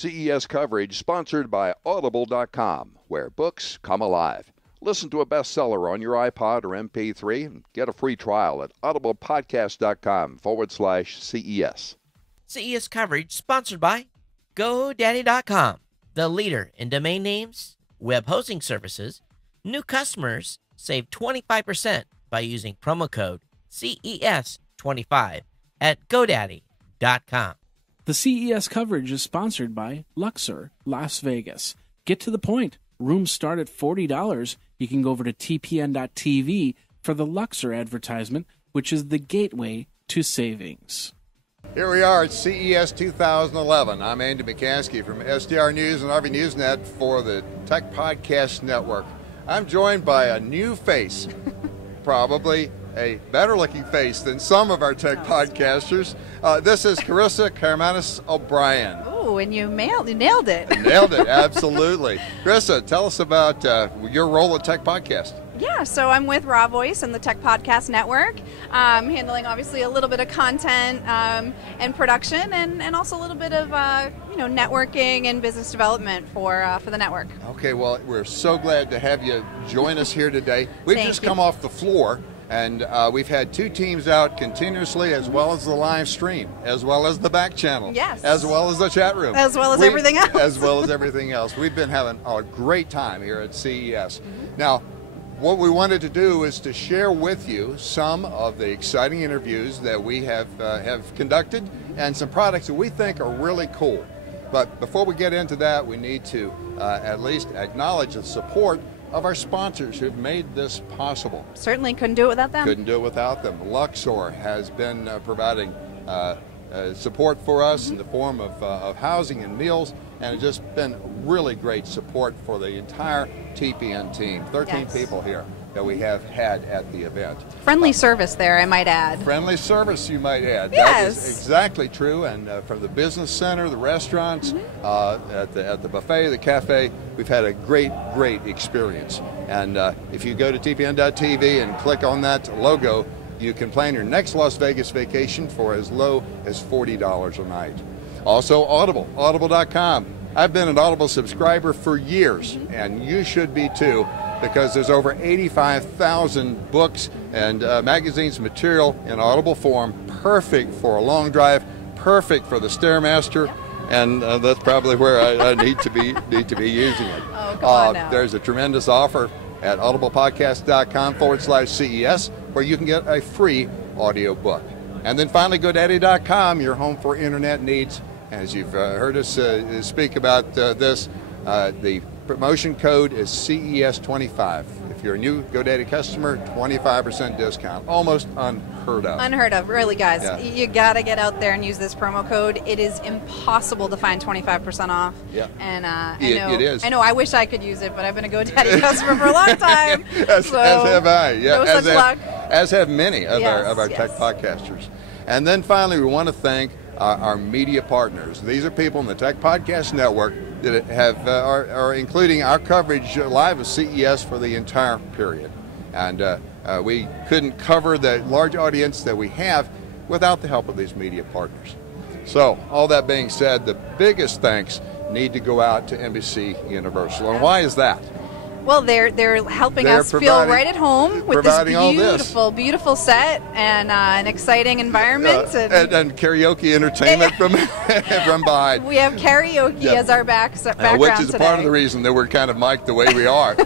CES coverage sponsored by Audible.com, where books come alive. Listen to a bestseller on your iPod or MP3 and get a free trial at audiblepodcast.com/CES. CES coverage sponsored by GoDaddy.com, the leader in domain names, web hosting services. New customers save 25% by using promo code CES25 at GoDaddy.com. The CES coverage is sponsored by Luxor, Las Vegas. Get to the point. Rooms start at $40. You can go over to tpn.tv for the Luxor advertisement, which is the gateway to savings. Here we are at CES 2011. I'm Andy McCaskey from SDR News and RV Newsnet for the Tech Podcast Network. I'm joined by a new face, probably a better-looking face than some of our tech podcasters. This is Carissa Carmanis O'Brien. Oh, and you nailed it. Nailed it, absolutely. Carissa, tell us about your role at Tech Podcast. Yeah, so I'm with Raw Voice and the Tech Podcast Network, handling obviously a little bit of content and production, and also a little bit of networking and business development for the network. Okay, well, we're so glad to have you join us here today. We've just come off the floor. And we've had two teams out continuously, as well as the live stream, as well as the back channel, yes, as well as the chat room, as well as everything else. As well as everything else. We've been having a great time here at CES. Now, what we wanted to do is to share with you some of the exciting interviews that we have conducted and some products that we think are really cool. But before we get into that, we need to at least acknowledge the support of our sponsors who've made this possible. Certainly couldn't do it without them. Couldn't do it without them. Luxor has been providing support for us in the form of housing and meals, and it's just been really great support for the entire TPN team. 13 people here that we have had at the event. Friendly service there, I might add. Friendly service, you might add. Yes. That is exactly true. And from the business center, the restaurants, at the buffet, the cafe, we've had a great experience. And if you go to tpn.tv and click on that logo, you can plan your next Las Vegas vacation for as low as $40 a night. Also, Audible, audible.com. I've been an Audible subscriber for years, and you should be too, because there's over 85,000 books and magazines material in Audible form, perfect for a long drive, perfect for the Stairmaster, and that's probably where I need to be using it. Oh, come on now. There's a tremendous offer at audiblepodcast.com/CES where you can get a free audio book. And then finally, GoDaddy.com, your home for internet needs. As you've heard us speak about this, the promotion code is CES25. If you're a new GoDaddy customer, 25% discount. Almost unheard of. Unheard of, really, guys. Yeah. You got to get out there and use this promo code. It is impossible to find 25% off. Yeah. And it is. I know. I wish I could use it, but I've been a GoDaddy customer for a long time. as have I. Yeah. No such luck. As have many of our yes. tech podcasters. And then finally, we want to thank our media partners. These are people in the Tech Podcast Network that are including our coverage live of CES for the entire period. And we couldn't cover the large audience that we have without the help of these media partners. So, all that being said, the biggest thanks need to go out to NBC Universal. And why is that? Well, they're helping us feel right at home with this beautiful set and an exciting environment. And karaoke entertainment from behind. We have karaoke as our background which is today. Part of the reason that we're kind of mic'd the way we are,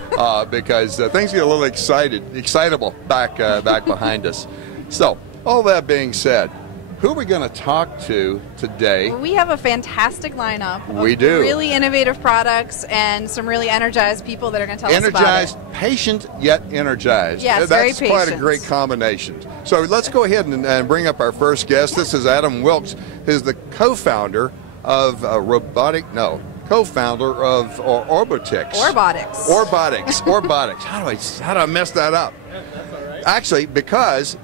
because things get a little excitable back behind us. So, all that being said, who are we going to talk to today? We have a fantastic lineup of really innovative products and some really energized people that are going to tell us about it. Energized, patient, yet energized. Yes, That's very patient. Quite a great combination. So let's go ahead and bring up our first guest. This is Adam Wilkes, who's the co-founder of co-founder of Orbotix. Orbotix. How do I mess that up? That's all right. Actually, because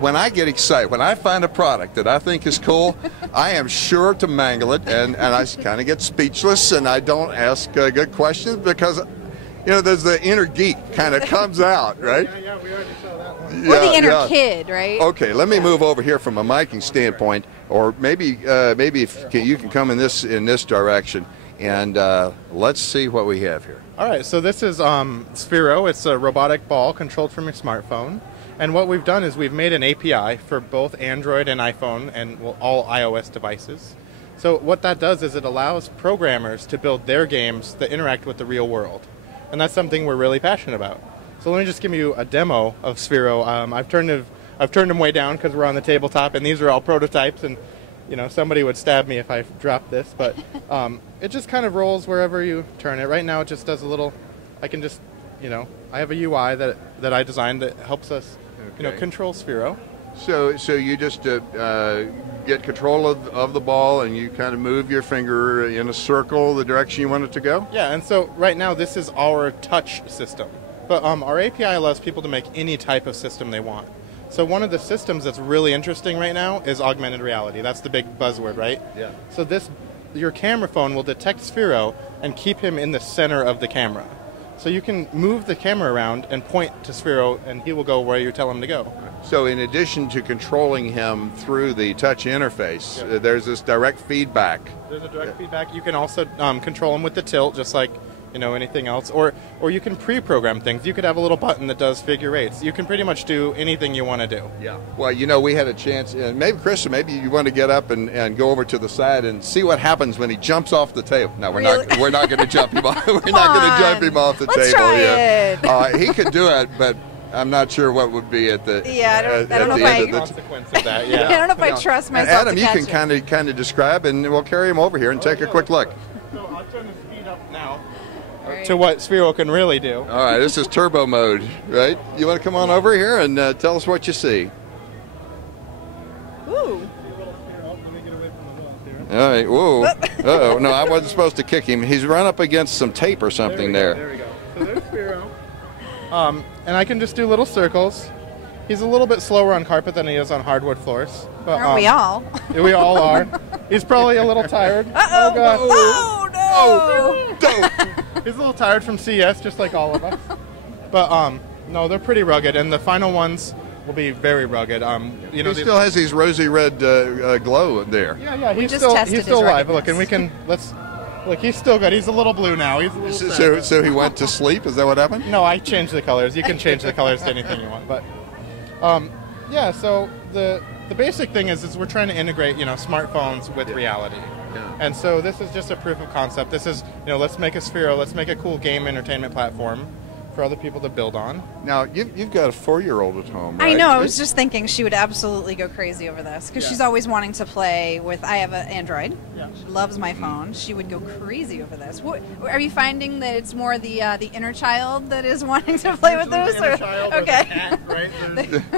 when I get excited, when I find a product that I think is cool, I am sure to mangle it, and I kind of get speechless, and I don't ask good questions because, there's the inner geek kind of comes out, right? Yeah, we already saw that one. Or the inner kid, right? Okay, let me move over here from a miking standpoint. or maybe if you can come in this direction, and let's see what we have here. All right, so this is Sphero. It's a robotic ball controlled from your smartphone. And what we've done is we've made an API for both Android and iPhone and all iOS devices. So what that does is it allows programmers to build their games that interact with the real world. And that's something we're really passionate about. So let me just give you a demo of Sphero. I've turned them way down because we're on the tabletop, and these are all prototypes. And you know, somebody would stab me if I dropped this, but it just kind of rolls wherever you turn it. Right now, it just does a little. I can just, you know, I have a UI that I designed that helps us, you know, control Sphero. So you just get control of the ball, and you kind of move your finger in a circle the direction you want it to go? Yeah, and so right now this is our touch system. But our API allows people to make any type of system they want. So one of the systems that's really interesting right now is augmented reality. That's the big buzzword, right? Yeah. So your camera phone will detect Sphero and keep him in the center of the camera. So you can move the camera around and point to Sphero, and he will go where you tell him to go. So in addition to controlling him through the touch interface, there's this direct feedback. There's a direct feedback. You can also control him with the tilt, just like, you know, anything else. Or you can pre-program things. You could have a little button that does figure eights. You can pretty much do anything you want to do. Yeah. Well, you know, we had a chance, and maybe, Krista, maybe you want to get up and go over to the side and see what happens when he jumps off the table. No, we're not going to jump him off. We're not going to jump him off the Let's table try here. He could do it, but I'm not sure what would be at the I don't know if consequence of that. Yeah. I don't know if I trust myself. Adam, you can kind of describe, and we'll carry him over here and take a quick look. So I'll turn the speed up now to what Sphero can really do. All right, this is turbo mode, right? You want to come on over here and tell us what you see? Ooh. All right, whoa. Uh-oh, no, I wasn't supposed to kick him. He's run up against some tape or something there. There we go. So there's Sphero. And I can just do little circles. He's a little bit slower on carpet than he is on hardwood floors. But, Aren't we all? We all are. He's probably a little tired. Uh-oh. Oh, God. Oh, no. He's a little tired from CES, just like all of us. But, no, they're pretty rugged, and the final ones will be very rugged. He still has these rosy red glow there. Yeah, he's still alive. Look, and we can, look, he's still good. He's a little blue now. He's a little so he went to sleep? Is that what happened? No, I changed the colors. You can change the colors to anything you want. But, yeah, so the basic thing is we're trying to integrate, you know, smartphones with reality. Yeah. And so this is just a proof of concept. This is, you know, let's make a Sphero, let's make a cool game entertainment platform for other people to build on. Now, you've got a 4-year-old at home, right? I know. I was just thinking she would absolutely go crazy over this because she's always wanting to play with. I have an Android. Yeah. She loves my phone. She would go crazy over this. What, are you finding that it's more the inner child that is wanting to play with this? Inner child or the cat, right?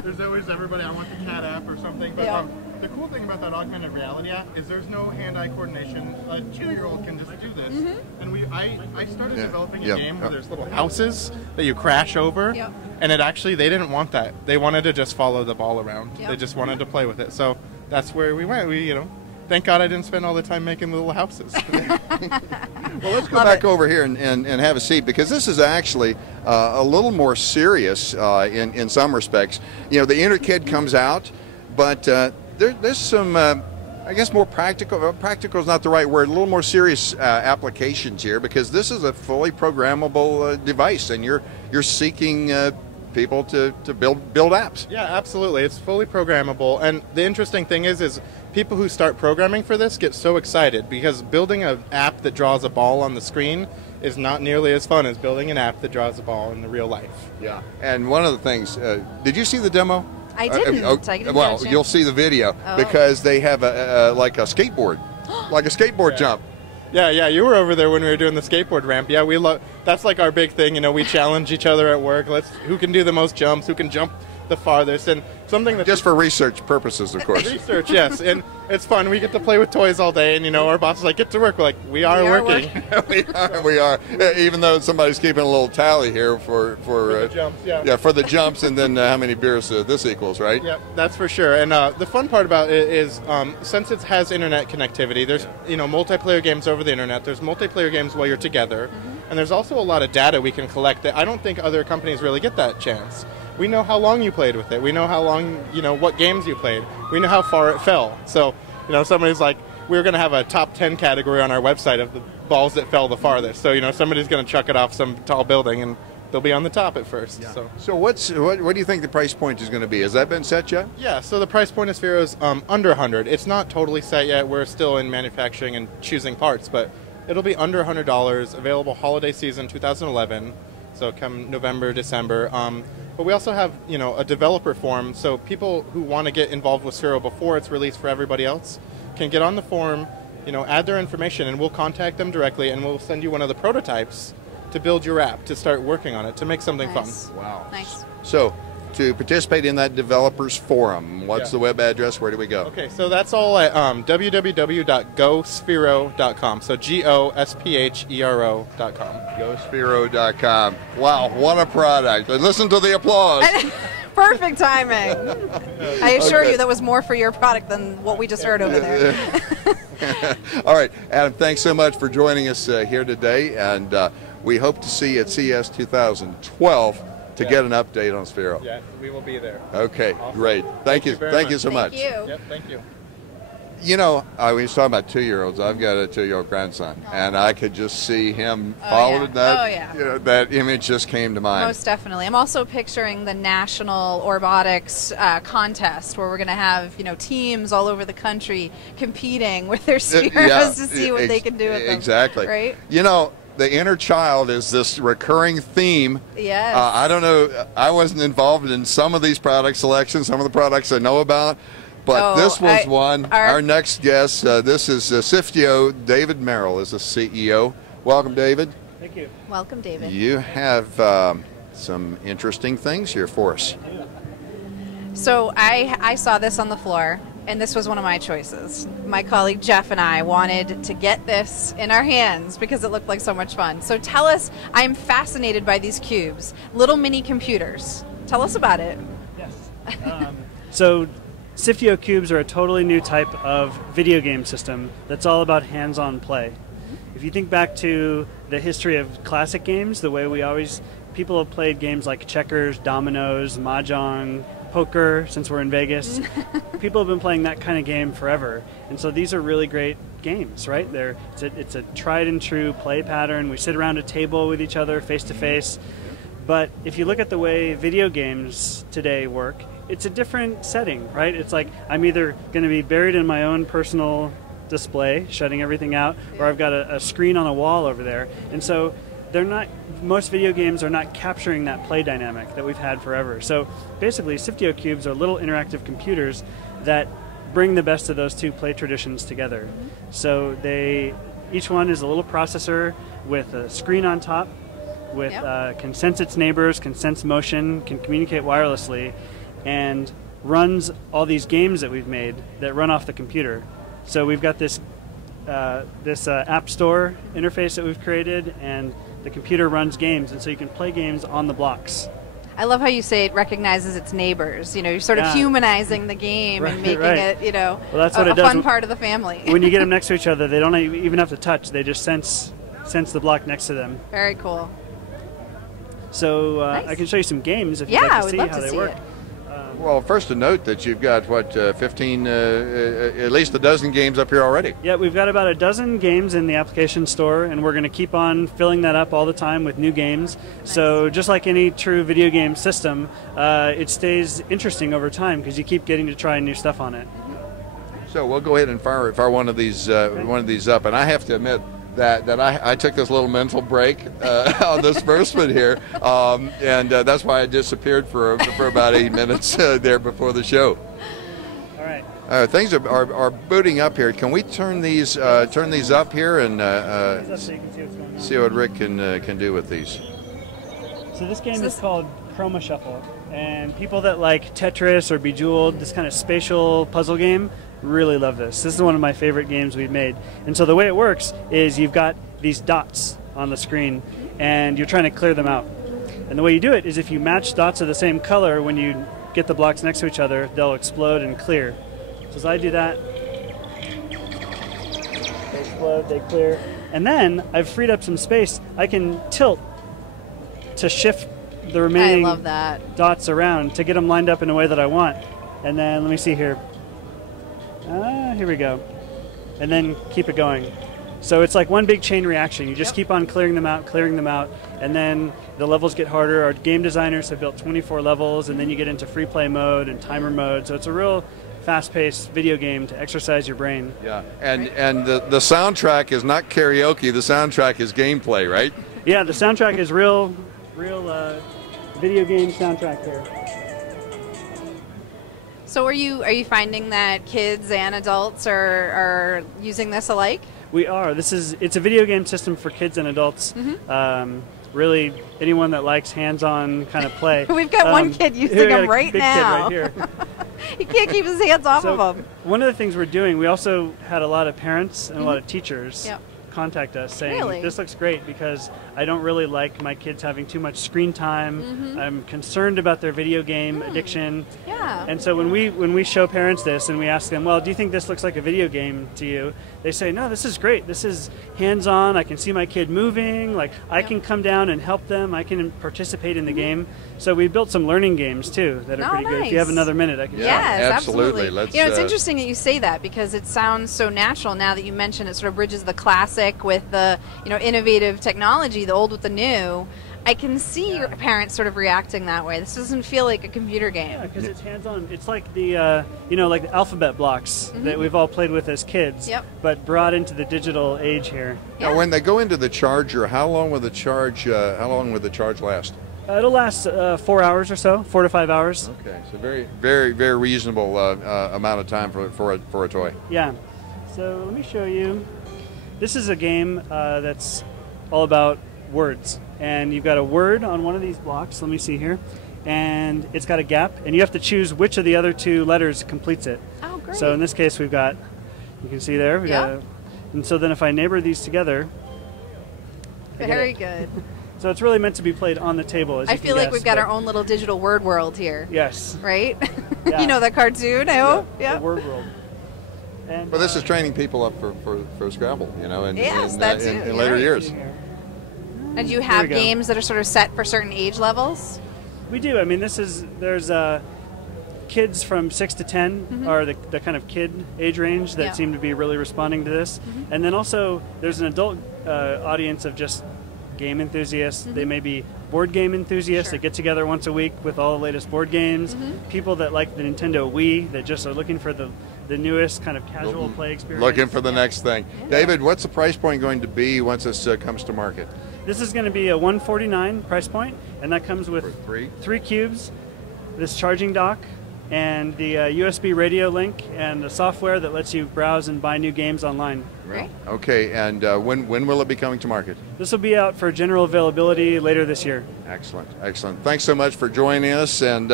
There's always everybody. I want the cat app or something. But the cool thing about that augmented reality app is there's no hand-eye coordination. A 2-year-old can just do this. Mm-hmm. And I started developing a game where there's little houses that you crash over, and they didn't want that. They wanted to just follow the ball around. They just wanted to play with it. So that's where we went. We, you know, thank God I didn't spend all the time making little houses. Well, let's go back over here and have a seat, because this is actually a little more serious in some respects. You know, the inner kid comes out, but there's some, I guess, more practical. Practical is not the right word. A little more serious applications here, because this is a fully programmable device, and you're seeking people to build apps. Yeah, absolutely. It's fully programmable, and the interesting thing is people who start programming for this get so excited, because building an app that draws a ball on the screen is not nearly as fun as building an app that draws a ball in the real life. Yeah. And one of the things, did you see the demo? I didn't. Well, you'll see the video, because they have like a skateboard, jump. Yeah, you were over there when we were doing the skateboard ramp. Yeah, that's like our big thing. You know, we challenge each other at work. Who can do the most jumps, who can jump the farthest, and something that just for research purposes, of course. Research, yes, and it's fun. We get to play with toys all day, and you know, our boss is like, "Get to work." We're like, we are working. we are. Even though somebody's keeping a little tally here for the jumps, for the jumps, and then how many beers this equals, right? Yeah, that's for sure. And the fun part about it is, since it has internet connectivity, there's multiplayer games over the internet. There's multiplayer games while you're together, and there's also a lot of data we can collect that I don't think other companies really get that chance. We know how long you played with it. We know how long, what games you played. We know how far it fell. So You know, somebody's like, we're going to have a top 10 category on our website of the balls that fell the farthest. So, you know, somebody's going to chuck it off some tall building and they'll be on the top at first. Yeah. So what do you think the price point is going to be? Has that been set yet? Yeah, so the price point of Sphero is under 100. It's not totally set yet. We're still in manufacturing and choosing parts, but it'll be under $100, available holiday season 2011, so come November, December. But we also have, you know, a developer forum, so people who want to get involved with Sphero before it's released for everybody else can get on the forum, you know, add their information, and we'll contact them directly, and we'll send you one of the prototypes to build your app, to start working on it, to make something fun. Wow. Nice. So, to participate in that developers forum, what's the web address? Where do we go? Okay, so that's all at www.gosphero.com. So GOSPHERO.com. Gosphero.com. Wow, what a product. And listen to the applause. Perfect timing. I assure you that was more for your product than what we just heard over there. All right, Adam, thanks so much for joining us here today, and we hope to see you at CES 2012 to get an update on Sphero. Yeah, we will be there. Okay, awesome. Great. Thank you. Thank you so much. Thank you. Yep, thank you. You know, we was talking about 2-year-olds. I've got a 2-year-old grandson, and I could just see him following that. Oh, yeah. You know, that image just came to mind. Most definitely. I'm also picturing the National Robotics Contest, where we're going to have, you know, teams all over the country competing with their Spheros to see what they can do with them. Exactly. Right? You know, the inner child is this recurring theme. Yes. I don't know. I wasn't involved in some of these product selections, some of the products I know about. But this was one. Our next guest, this is Siftio. David Merrill is the CEO. Welcome, David. Thank you. Welcome, David. You have some interesting things here for us. So I saw this on the floor, and this was one of my choices. My colleague Jeff and I wanted to get this in our hands because it looked like so much fun. So tell us, I'm fascinated by these cubes, little mini computers. Tell us about it. Yes. So Siftio cubes are a totally new type of video game system that's all about hands-on play. If you think back to the history of classic games, the way people have played games like checkers, dominoes, mahjong, poker, since we're in Vegas. People have been playing that kind of game forever. And so these are really great games, right? It's a tried and true play pattern. We sit around a table with each other face to face. But if you look at the way video games today work, it's a different setting, right? It's like I'm either going to be buried in my own personal display, shutting everything out, or I've got a screen on a wall over there. And so most video games are not capturing that play dynamic that we've had forever. So basically, Siftio cubes are little interactive computers that bring the best of those two play traditions together. So each one is a little processor with a screen on top, can sense its neighbors, can sense motion, can communicate wirelessly, and runs all these games that we've made that run off the computer. So we've got this app store interface that we've created, and the computer runs games, and so you can play games on the blocks. I love how you say it recognizes its neighbors. You know, you're sort of humanizing the game and making it, you know, well, that's what a fun part of the family. When you get them next to each other, they don't even have to touch. They just sense the block next to them. Very cool. So nice. I can show you some games if you'd like to see how they work. Well, first to note that you've got, 15, at least a dozen games up here already. Yeah, we've got about a dozen games in the application store, and we're going to keep on filling that up all the time with new games. Nice. So just like any true video game system, it stays interesting over time because you keep getting to try new stuff on it. So we'll go ahead and fire one of these up, and I have to admit that I took this little mental break on this first one here, and that's why I disappeared for about 8 minutes there before the show. All right. Things are booting up here. Can we turn these up here and so you can see what's going on. see what Rick can do with these? So this game is called Chroma Shuffle, and people that like Tetris or Bejeweled, this kind of spatial puzzle game, really love this. This is one of my favorite games we've made. And so the way it works is you've got these dots on the screen, and you're trying to clear them out. And the way you do it is if you match dots of the same color, when you get the blocks next to each other, they'll explode and clear. So as I do that, they explode, they clear. And then I've freed up some space. I can tilt to shift the remaining dots around to get them lined up in a way that I want. And then let me see here. Here we go. And then keep it going. So it's like one big chain reaction. You just keep on clearing them out, and then the levels get harder. Our game designers have built 24 levels, and then you get into free play mode and timer mode. So it's a real fast-paced video game to exercise your brain. Yeah, and the soundtrack is not karaoke. The soundtrack is gameplay, right? Yeah, the soundtrack is real video game soundtrack here. So are you finding that kids and adults are using this alike? We are. It's a video game system for kids and adults. Really, anyone that likes hands-on kind of play. We've got one kid using them right now. Big kid right here. He can't keep his hands off of them. One of the things we're doing, we also had a lot of parents and a lot of teachers contact us saying, this looks great because I don't really like my kids having too much screen time. I'm concerned about their video game addiction. Yeah. And so when we show parents this and we ask them, well, do you think this looks like a video game to you? They say, no, this is great. This is hands-on. I can see my kid moving. Like I can come down and help them. I can participate in the game. So we built some learning games too that are pretty good. If you have another minute, I can. Yes, absolutely. It's interesting that you say that because it sounds so natural now that you mention it. Sort of bridges the classic with the innovative technology, the old with the new. I can see your parents sort of reacting that way. This doesn't feel like a computer game. Yeah, because it's hands-on. It's like the like the alphabet blocks that we've all played with as kids, but brought into the digital age here. Now, when they go into the charger, how long will the charge last? It'll last 4 hours or so, 4 to 5 hours. Okay, so very, very, very reasonable amount of time for a toy. Yeah. So let me show you. This is a game that's all about words, and you've got a word on one of these blocks. Let me see here, and it's got a gap, and you have to choose which of the other two letters completes it. Oh, great! So in this case, we've got. You can see there. And so then if I neighbor these together. Very good. So it's really meant to be played on the table. As I feel like we've got our own little digital word world here. Yes. Right? Yeah. You know that cartoon, I hope? Yeah. The word world. And, well, this is training people up for Scrabble, in later years. And you have games that are sort of set for certain age levels? We do. I mean, there's kids from 6 to 10 are the kind of kid age range that seem to be really responding to this. And then also there's an adult audience of just game enthusiasts. They may be board game enthusiasts that get together once a week with all the latest board games. People that like the Nintendo Wii that just are looking for the newest kind of casual play experience. Looking for the next thing. Yeah. David, what's the price point going to be once this comes to market? This is going to be a $149 price point, and that comes with three cubes, this charging dock, and the USB radio link, and the software that lets you browse and buy new games online. Right. Okay, and when will it be coming to market? This will be out for general availability later this year. Excellent, excellent. Thanks so much for joining us, and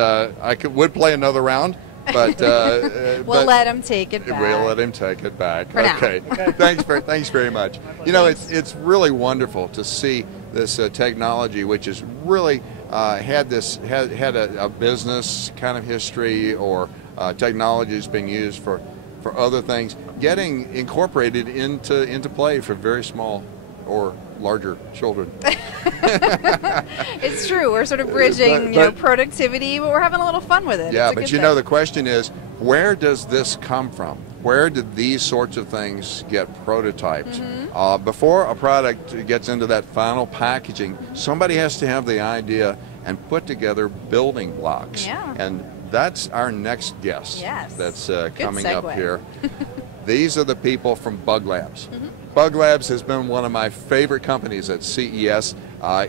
would play another round, but we'll let him take it back. We'll let him take it back. For okay. Thanks very much. It's really wonderful to see this technology, which is really had a business kind of history, or technologies being used for other things, getting incorporated into play for very small or larger children. It's true. We're sort of bridging productivity, but we're having a little fun with it. Yeah, but the question is, where does this come from? Where did these sorts of things get prototyped? Before a product gets into that final packaging, somebody has to have the idea and put together building blocks. Yeah. And that's our next guest that's coming up here. These are the people from Bug Labs. Bug Labs has been one of my favorite companies at CES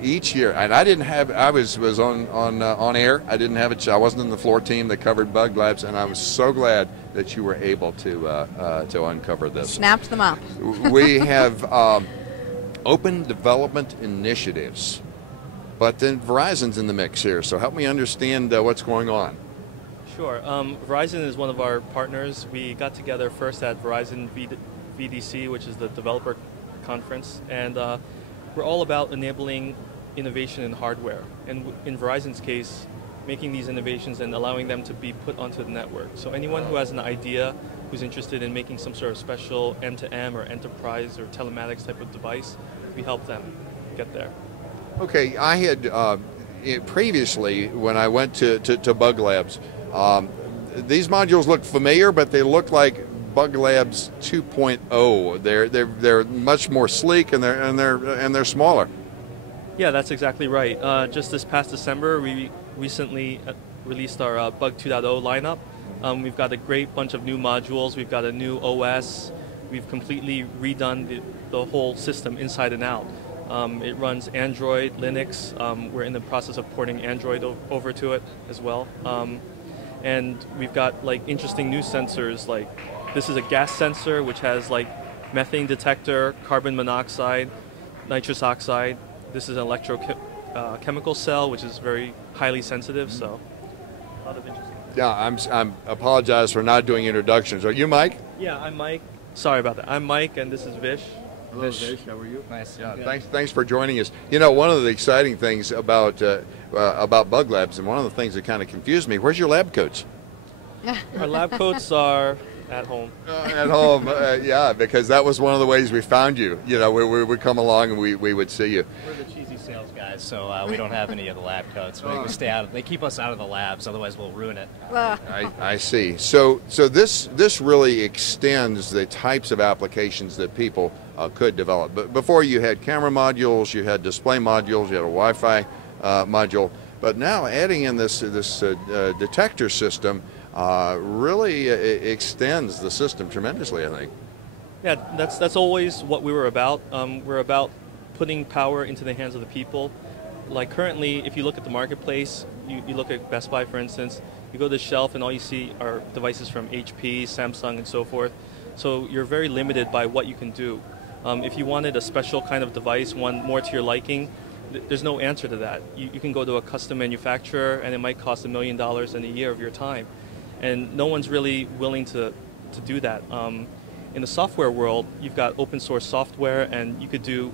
each year, and I was on air. I didn't have I wasn't in the floor team that covered Bug Labs, and I was so glad that you were able to uncover this. Snapped them up. We have open development initiatives, but then Verizon's in the mix here. So help me understand what's going on. Sure. Verizon is one of our partners. We got together first at Verizon VDC, which is the developer conference, and we're all about enabling innovation in hardware, and in Verizon's case, making these innovations and allowing them to be put onto the network. So anyone who has an idea, who's interested in making some sort of special M2M or enterprise or telematics type of device, we help them get there. Okay, I had previously, when I went to Bug Labs, these modules look familiar, but they look like Bug Labs 2.0. They're much more sleek and they're smaller. Yeah, that's exactly right. Just this past December, we recently released our Bug 2.0 lineup. We've got a great bunch of new modules. We've got a new OS. We've completely redone the whole system inside and out. It runs Android, Linux. We're in the process of porting Android over to it as well. And we've got like interesting new sensors. Like this is a gas sensor which has like methane detector, carbon monoxide, nitrous oxide. This is an electrochemical cell which is very highly sensitive. So a lot of interesting. Yeah, I'm apologize for not doing introductions. Are you Mike? Yeah, I'm Mike. Sorry about that. I'm Mike, and this is Vish. Hello, Vish. How are you? Nice. Yeah, thanks for joining us. You know, one of the exciting things about Bug Labs, and one of the things that kind of confused me, where's your lab coats? Our lab coats are at home. At home, yeah, because that was one of the ways we found you. You know, we would come along and we would see you. We're the cheesy sales guys, so we don't have any of the lab coats. We stay out. They keep us out of the labs, otherwise we'll ruin it. I see. So this really extends the types of applications that people could develop. But before you had camera modules, you had display modules, you had a Wi-Fi module. But now adding in this detector system really extends the system tremendously, I think. Yeah, that's always what we were about. We're about putting power into the hands of the people. Like currently, if you look at the marketplace, you look at Best Buy, for instance, you go to the shelf and all you see are devices from HP, Samsung, and so forth. So you're very limited by what you can do. If you wanted a special kind of device, one more to your liking, there's no answer to that. You can go to a custom manufacturer and it might cost $1 million in a year of your time. And no one's really willing to do that. In the software world, you've got open source software and you could do,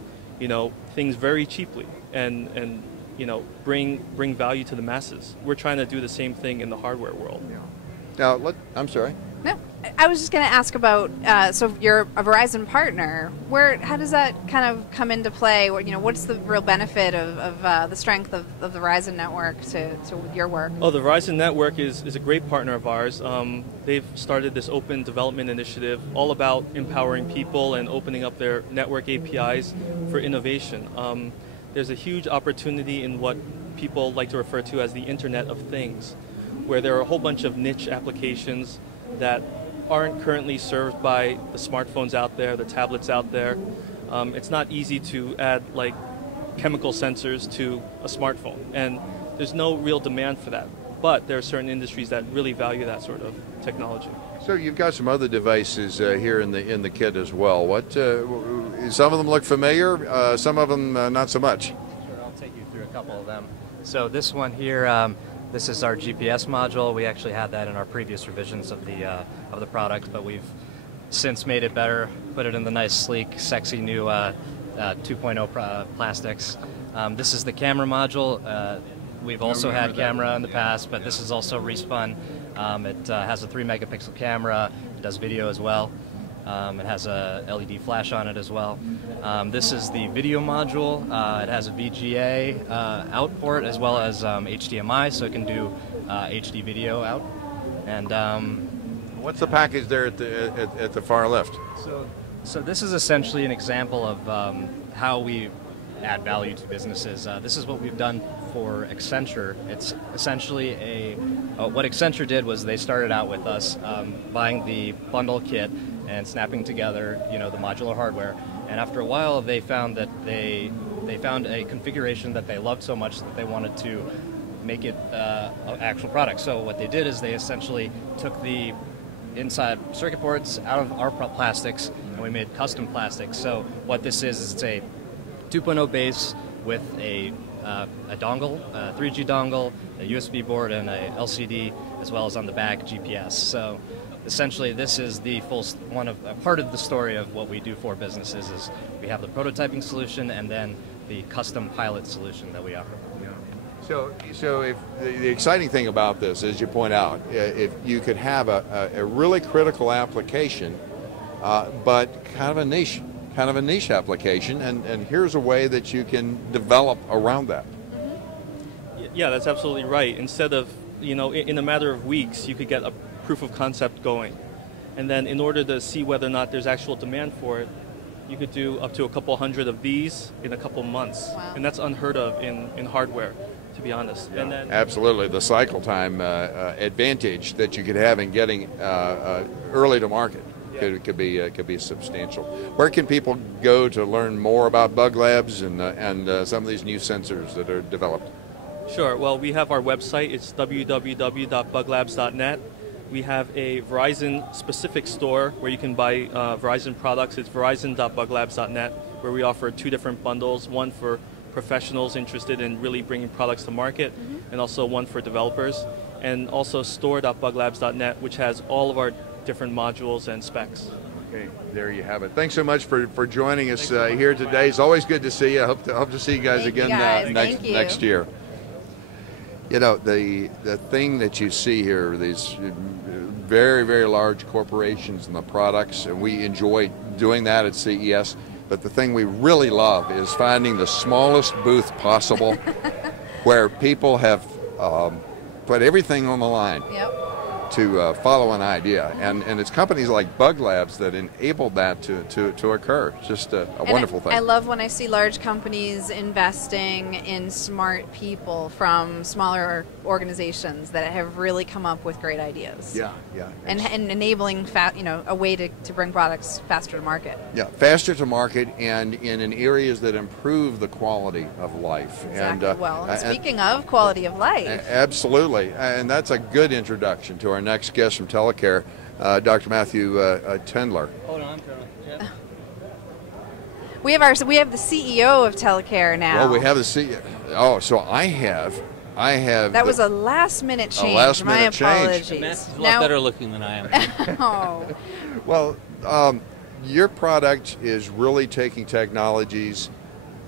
things very cheaply and bring value to the masses. We're trying to do the same thing in the hardware world. Now, I'm sorry. No, I was just going to ask about, so you're a Verizon partner. How does that kind of come into play? What's the real benefit of the strength of the Verizon network to your work? Oh, the Verizon network is a great partner of ours. They've started this open development initiative all about empowering people and opening up their network APIs for innovation. There's a huge opportunity in what people like to refer to as the Internet of Things, where there are a whole bunch of niche applications that aren't currently served by the smartphones out there, the tablets out there. It's not easy to add like chemical sensors to a smartphone, and there's no real demand for that. But there are certain industries that really value that sort of technology. So you've got some other devices here in the kit as well. What some of them look familiar, some of them not so much. Sure, I'll take you through a couple of them. So this one here. This is our GPS module. We actually had that in our previous revisions of the product, but we've since made it better, put it in the nice, sleek, sexy new 2.0 plastics. This is the camera module. We've also had camera in the past, but this is also respun. It has a 3-megapixel camera. It does video as well. It has a LED flash on it as well. This is the video module. It has a VGA out port as well as HDMI, so it can do HD video out. And what's the package there at the far left? So this is essentially an example of how we add value to businesses. This is what we've done for Accenture. It's essentially what Accenture did was they started out with us buying the bundle kit and snapping together, the modular hardware. And after a while, they found that they found a configuration that they loved so much that they wanted to make it an actual product. So what they did is they essentially took the inside circuit boards out of our plastics, and we made custom plastics. So what this is it's a 2.0 base with a dongle, a 3G dongle, a USB board, and a LCD, as well as on the back GPS. So essentially, this is the part of the story of what we do for businesses. Is we have the prototyping solution and then the custom pilot solution that we offer. So if the exciting thing about this, as you point out, if you could have a really critical application, but kind of a niche application, and here's a way that you can develop around that. Yeah, that's absolutely right. Instead of, in a matter of weeks, you could get a proof of concept going. And then in order to see whether or not there's actual demand for it, you could do up to a couple hundred of these in a couple months. Wow. And that's unheard of in hardware, to be honest. Yeah, And then, absolutely. The cycle time advantage that you could have in getting early to market could be substantial. Where can people go to learn more about Bug Labs and some of these new sensors that are developed? Sure. Well, we have our website. It's www.buglabs.net. We have a Verizon-specific store where you can buy Verizon products. It's verizon.buglabs.net, where we offer 2 different bundles, one for professionals interested in really bringing products to market, and also one for developers, and also store.buglabs.net, which has all of our different modules and specs. Okay, there you have it. Thanks so much for joining us here today. It's always good to see you. I hope to see you guys again next year. You know, the thing that you see here, these very, very large corporations and the products, and we enjoy doing that at CES, but the thing we really love is finding the smallest booth possible where people have put everything on the line. Yep. To follow an idea, and it's companies like Bug Labs that enabled that to occur. It's just a wonderful thing. I love when I see large companies investing in smart people from smaller organizations that have really come up with great ideas. Yeah. And enabling a way to bring products faster to market. Yeah, faster to market and in areas that improve the quality of life. Exactly. And speaking of quality of life. Absolutely, and that's a good introduction to our next guest from Telecare, Dr. Matthew Tendler. Hold on, Jeff. We have the CEO of Telecare now. Well, we have the CEO. Oh, so I have. That was a last-minute change. My apologies. Matt's a lot better looking than I am. Oh. Well, your product is really taking technologies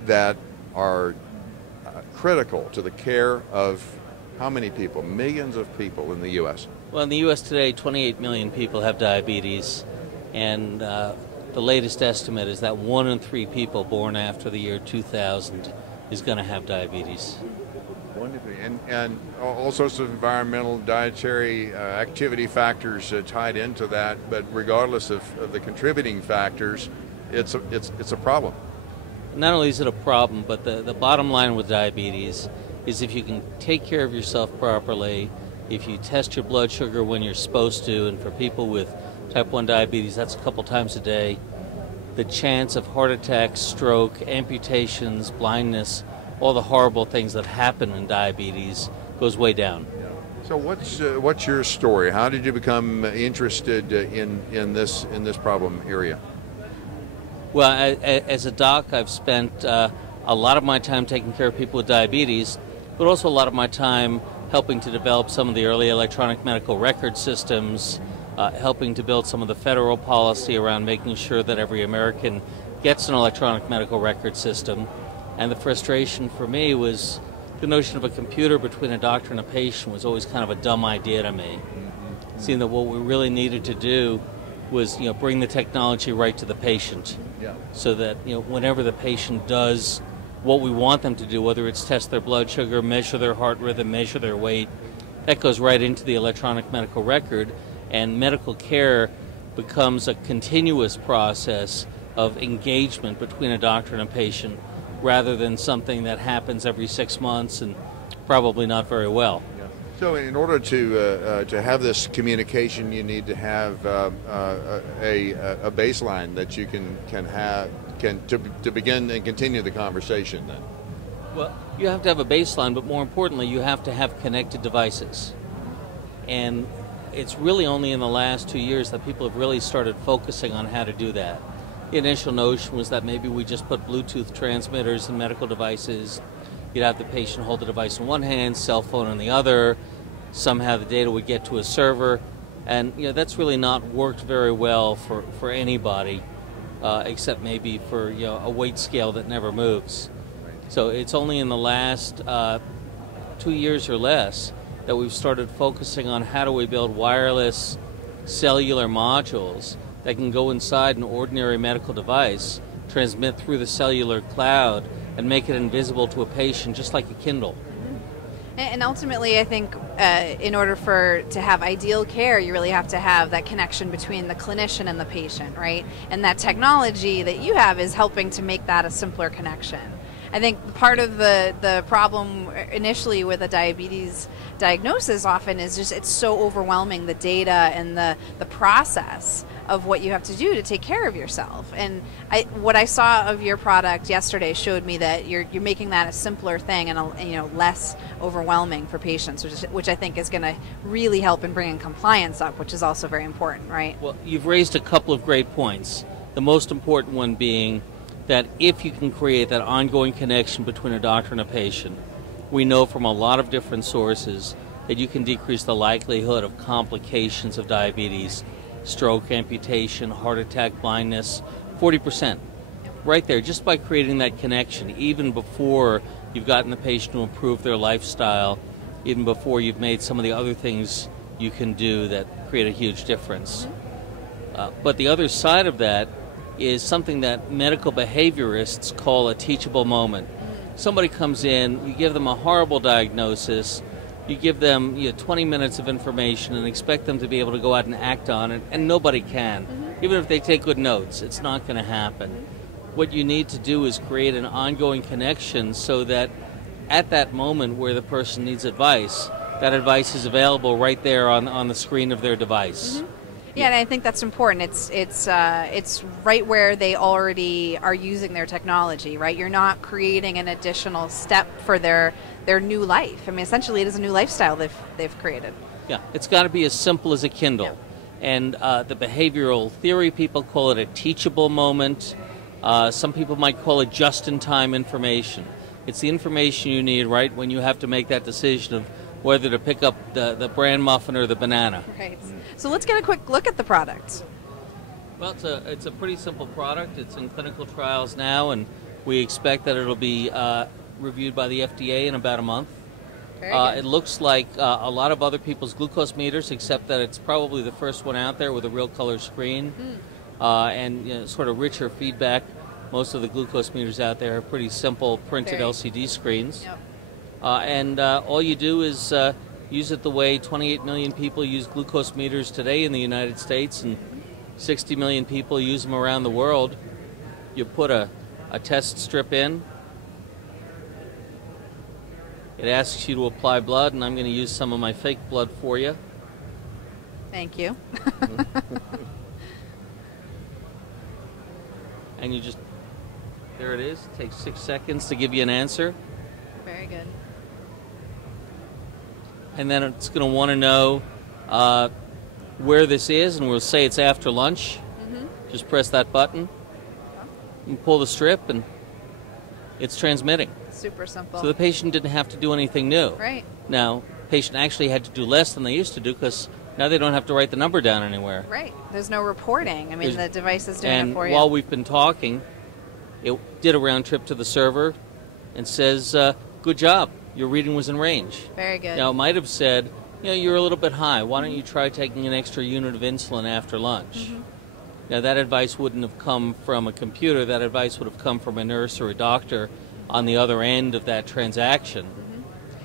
that are critical to the care of how many people? Millions of people in the U.S. Well, in the U.S. today, 28 million people have diabetes, and the latest estimate is that 1 in 3 people born after the year 2000 is going to have diabetes. Wonderful. And all sorts of environmental, dietary, activity factors tied into that, but regardless of the contributing factors, it's a problem. Not only is it a problem, but the bottom line with diabetes is if you can take care of yourself properly, if you test your blood sugar when you're supposed to, and for people with type 1 diabetes, that's a couple times a day, the chance of heart attack, stroke, amputations, blindness, all the horrible things that happen in diabetes goes way down. So what's your story? How did you become interested in this problem area? Well, as a doc, I've spent a lot of my time taking care of people with diabetes, but also a lot of my time helping to develop some of the early electronic medical record systems, helping to build some of the federal policy around making sure that every American gets an electronic medical record system. And the frustration for me was the notion of a computer between a doctor and a patient was always kind of a dumb idea to me. Seeing that what we really needed to do was, bring the technology right to the patient. Yeah. So that, whenever the patient does what we want them to do, whether it's test their blood sugar, measure their heart rhythm, measure their weight, that goes right into the electronic medical record, and medical care becomes a continuous process of engagement between a doctor and a patient, rather than something that happens every 6 months and probably not very well. So in order to have this communication, you need to have a baseline that you can begin and continue the conversation then. Well, you have to have a baseline, but more importantly, you have to have connected devices. And it's really only in the last 2 years that people have really started focusing on how to do that. The initial notion was that maybe we just put Bluetooth transmitters in medical devices. You'd have the patient hold the device in one hand, cell phone in the other. Somehow the data would get to a server. And that's really not worked very well for anybody, except maybe for a weight scale that never moves. So it's only in the last 2 years or less that we've started focusing on how do we build wireless cellular modules that can go inside an ordinary medical device, transmit through the cellular cloud, and make it invisible to a patient, just like a Kindle. And ultimately, I think in order to have ideal care, you really have to have that connection between the clinician and the patient, right? And that technology that you have is helping to make that a simpler connection. I think part of the problem initially with a diabetes diagnosis often is just it's so overwhelming, the data and the process of what you have to do to take care of yourself. And what I saw of your product yesterday showed me that you're making that a simpler thing and less overwhelming for patients, which I think is going to really help in bringing compliance up, which is also very important, right? Well, you've raised a couple of great points. The most important one being that if you can create that ongoing connection between a doctor and a patient, we know from a lot of different sources that you can decrease the likelihood of complications of diabetes, stroke, amputation, heart attack, blindness, 40%. Right there, just by creating that connection, even before you've gotten the patient to improve their lifestyle, even before you've made some of the other things you can do that create a huge difference. But the other side of that is something that medical behaviorists call a teachable moment. Somebody comes in, you give them a horrible diagnosis, you give them 20 minutes of information and expect them to be able to go out and act on it, and nobody can. Even if they take good notes, it's not going to happen. What you need to do is create an ongoing connection so that at that moment where the person needs advice, that advice is available right there on the screen of their device. Yeah, and I think that's important. It's right where they already are using their technology, right? You're not creating an additional step for their new life. I mean, essentially, it is a new lifestyle they've created. Yeah, it's got to be as simple as a Kindle. Yeah. And the behavioral theory people call it a teachable moment. Some people might call it just-in-time information. It's the information you need right when you have to make that decision of whether to pick up the bran muffin or the banana. Right. So let's get a quick look at the product. Well, it's a pretty simple product. It's in clinical trials now, and we expect that it'll be reviewed by the FDA in about a month. Very good. It looks like a lot of other people's glucose meters, except that it's probably the first one out there with a real color screen and sort of richer feedback. Most of the glucose meters out there are pretty simple printed LCD screens. Yep. And all you do is use it the way 28 million people use glucose meters today in the United States, and 60 million people use them around the world. You put a test strip in. It asks you to apply blood, and I'm going to use some of my fake blood for you. Thank you. And you just, there it is. It takes 6 seconds to give you an answer. Very good. And then it's going to want to know where this is, and we'll say it's after lunch. Just press that button and pull the strip, and it's transmitting. Super simple. So the patient didn't have to do anything new. Right. Now, the patient actually had to do less than they used to do because now they don't have to write the number down anywhere. Right. There's no reporting. I mean, the device is doing it for you. And while we've been talking, it did a round trip to the server and says, good job. Your reading was in range. Very good. Now, it might have said, you're a little bit high. Why don't you try taking an extra unit of insulin after lunch? Now, that advice wouldn't have come from a computer. That advice would have come from a nurse or a doctor on the other end of that transaction.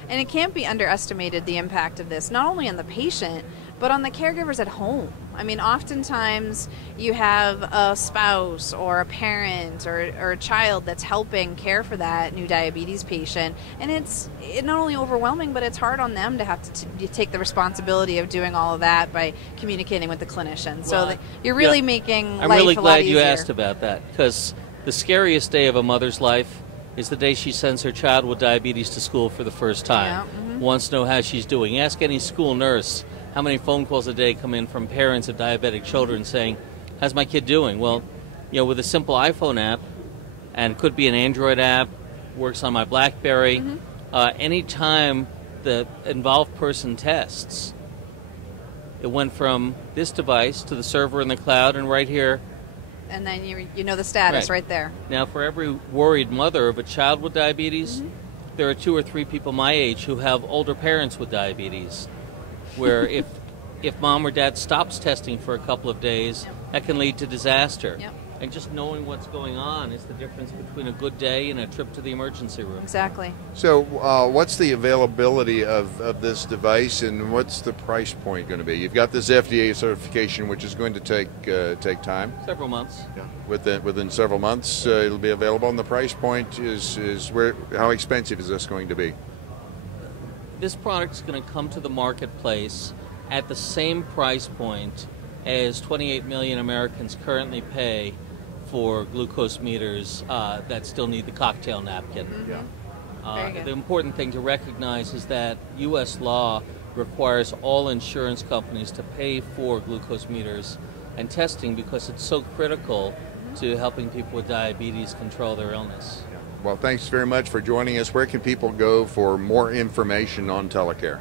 And it can't be underestimated, the impact of this, not only on the patient, but on the caregivers at home. I mean, oftentimes you have a spouse or a parent or a child that's helping care for that new diabetes patient, and it's not only overwhelming, but it's hard on them to have to take the responsibility of doing all of that by communicating with the clinician. So that you're really making life a lot easier. I'm really glad you asked about that, because the scariest day of a mother's life is the day she sends her child with diabetes to school for the first time. Wants to know how she's doing. Ask any school nurse how many phone calls a day come in from parents of diabetic children saying, how's my kid doing? Well, with a simple iPhone app, and it could be an Android app, works on my BlackBerry, anytime the involved person tests, it went from this device to the server in the cloud, and right here. And then you know the status right there. Now, for every worried mother of a child with diabetes, there are 2 or 3 people my age who have older parents with diabetes, where if mom or dad stops testing for a couple of days, that can lead to disaster. And just knowing what's going on is the difference between a good day and a trip to the emergency room. Exactly. So what's the availability of this device, and what's the price point going to be? You've got this FDA certification, which is going to take time. Several months. Yeah. Within several months, it'll be available. And the price point is how expensive is this going to be? This product is going to come to the marketplace at the same price point as 28 million Americans currently pay for glucose meters that still need the cocktail napkin. Mm-hmm. The important thing to recognize is that U.S. law requires all insurance companies to pay for glucose meters and testing because it's so critical to helping people with diabetes control their illness. Well, thanks very much for joining us. Where can people go for more information on telecare?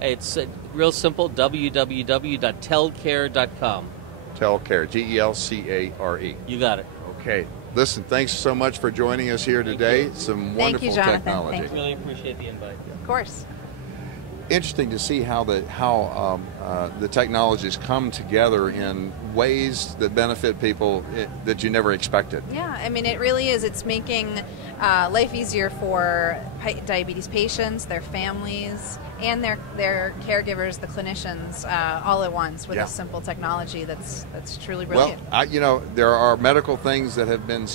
It's real simple, www.telcare.com. Telcare, G-E-L-C-A-R-E. You got it. Okay. Listen, thanks so much for joining us here today. Some wonderful technology. I really appreciate the invite. Of course. Interesting to see how the technologies come together in ways that benefit people that you never expected. Yeah, I mean, it really is. It's making life easier for diabetes patients, their families, and their caregivers, the clinicians, all at once with a simple technology that's truly brilliant. Well, there are medical things that have been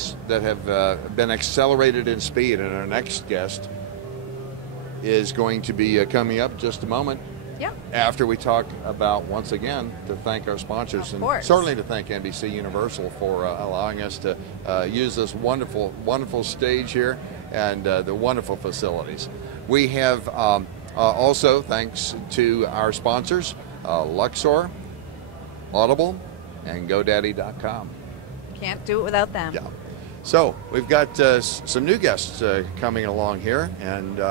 accelerated in speed, and our next guest is going to be coming up in just a moment. Yeah. After we talk about, once again, to thank our sponsors, and certainly to thank NBC Universal for allowing us to use this wonderful, wonderful stage here and the wonderful facilities. We have also, thanks to our sponsors, Luxor, Audible, and GoDaddy.com. Can't do it without them. Yeah. So we've got some new guests coming along here, and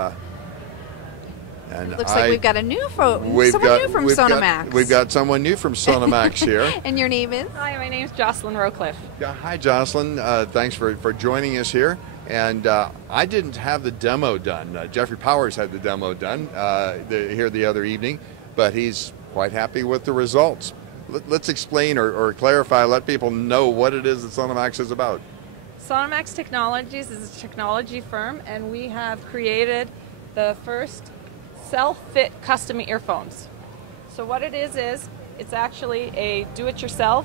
looks like we've got a new someone new from Sonamax. We've got someone new from Sonamax here. And your name is? Hi, my name's Jocelyn Rowcliffe. Yeah, hi, Jocelyn. Thanks for joining us here. And I didn't have the demo done. Jeffrey Powers had the demo done here the other evening, but he's quite happy with the results. Let's explain or clarify, let people know what it is that Sonamax is about. Sonamax Technologies is a technology firm, and we have created the first self-fit custom earphones. So what it is it's actually a do-it-yourself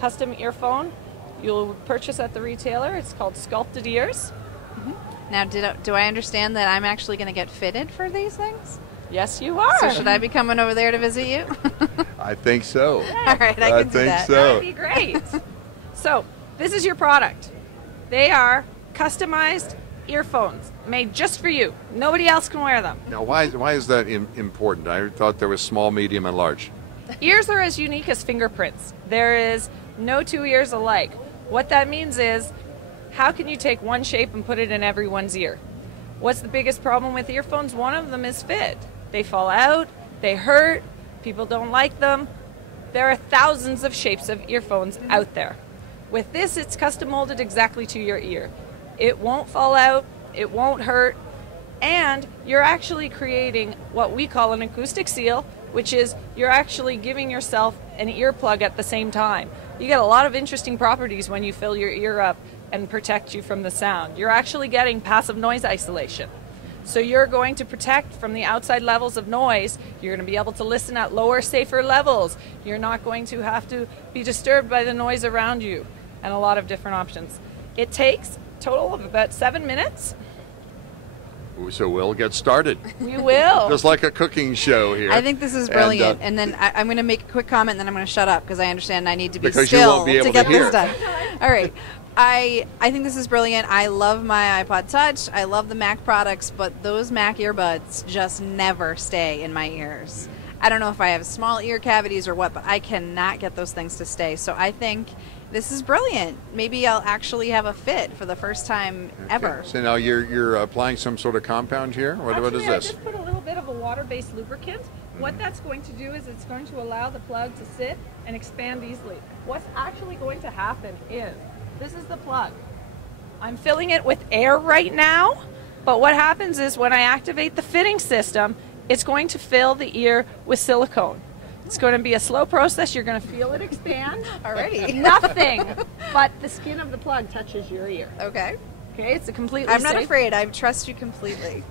custom earphone. You'll purchase at the retailer. It's called Sculpted Ears. Mm-hmm. Now, do I understand that I'm actually going to get fitted for these things? Yes, you are. So should I be coming over there to visit you? I think so. All right, I can do that. That'd be great. So this is your product. They are customized earphones made just for you. Nobody else can wear them. Now, why is that important? I thought there was small, medium, and large. Ears are as unique as fingerprints. There is no two ears alike. What that means is, how can you take one shape and put it in everyone's ear? What's the biggest problem with earphones? One of them is fit. They fall out, they hurt, people don't like them. There are thousands of shapes of earphones out there. With this, it's custom molded exactly to your ear. It won't fall out, it won't hurt, and you're actually creating what we call an acoustic seal, which is you're actually giving yourself an earplug at the same time. You get a lot of interesting properties when you fill your ear up and protect you from the sound. You're actually getting passive noise isolation. So you're going to protect from the outside levels of noise. You're going to be able to listen at lower, safer levels. You're not going to have to be disturbed by the noise around you, and a lot of different options. It takes a total of about 7 minutes. So we'll get started. We will. Just like a cooking show here. I think this is brilliant. And then I'm going to make a quick comment, and then I'm going to shut up because I understand I need to be because still you won't be able to get hear. this done. All right. I think this is brilliant. I love my iPod Touch. I love the Mac products, but those Mac earbuds just never stay in my ears. I don't know if I have small ear cavities or what, but I cannot get those things to stay. So I think this is brilliant. Maybe I'll actually have a fit for the first time ever. So now you're applying some sort of compound here? What is this? I just put a little bit of a water-based lubricant. What that's going to do is it's going to allow the plug to sit and expand easily. What's actually going to happen is, this is the plug. I'm filling it with air right now, but what happens is when I activate the fitting system, it's going to fill the ear with silicone. It's going to be a slow process. You're going to feel it expand. Alrighty. Nothing but the skin of the plug touches your ear. Okay. Okay, it's a completely I'm not safe. afraid. I trust you completely.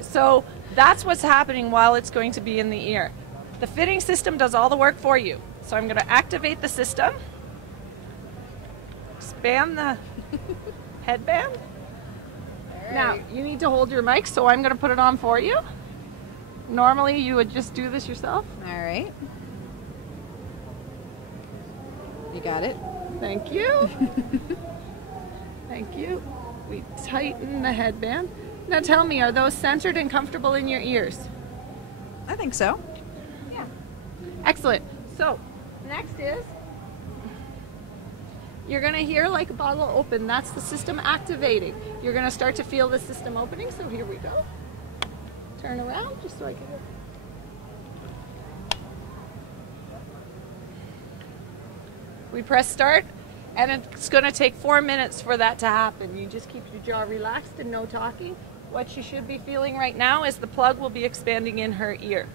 So that's what's happening while it's going to be in the ear. The fitting system does all the work for you. So I'm going to activate the system. Expand the headband. Now, you need to hold your mic, so I'm going to put it on for you. Normally, you would just do this yourself. All right. You got it. Thank you. Thank you. We tighten the headband. Now tell me, are those centered and comfortable in your ears? I think so. Yeah. Excellent. So, next is, you're going to hear like a bottle open. That's the system activating. You're going to start to feel the system opening. So here we go. Turn around just so I can... We press start, and it's going to take 4 minutes for that to happen. You just keep your jaw relaxed and no talking. What she should be feeling right now is the plug will be expanding in her ear.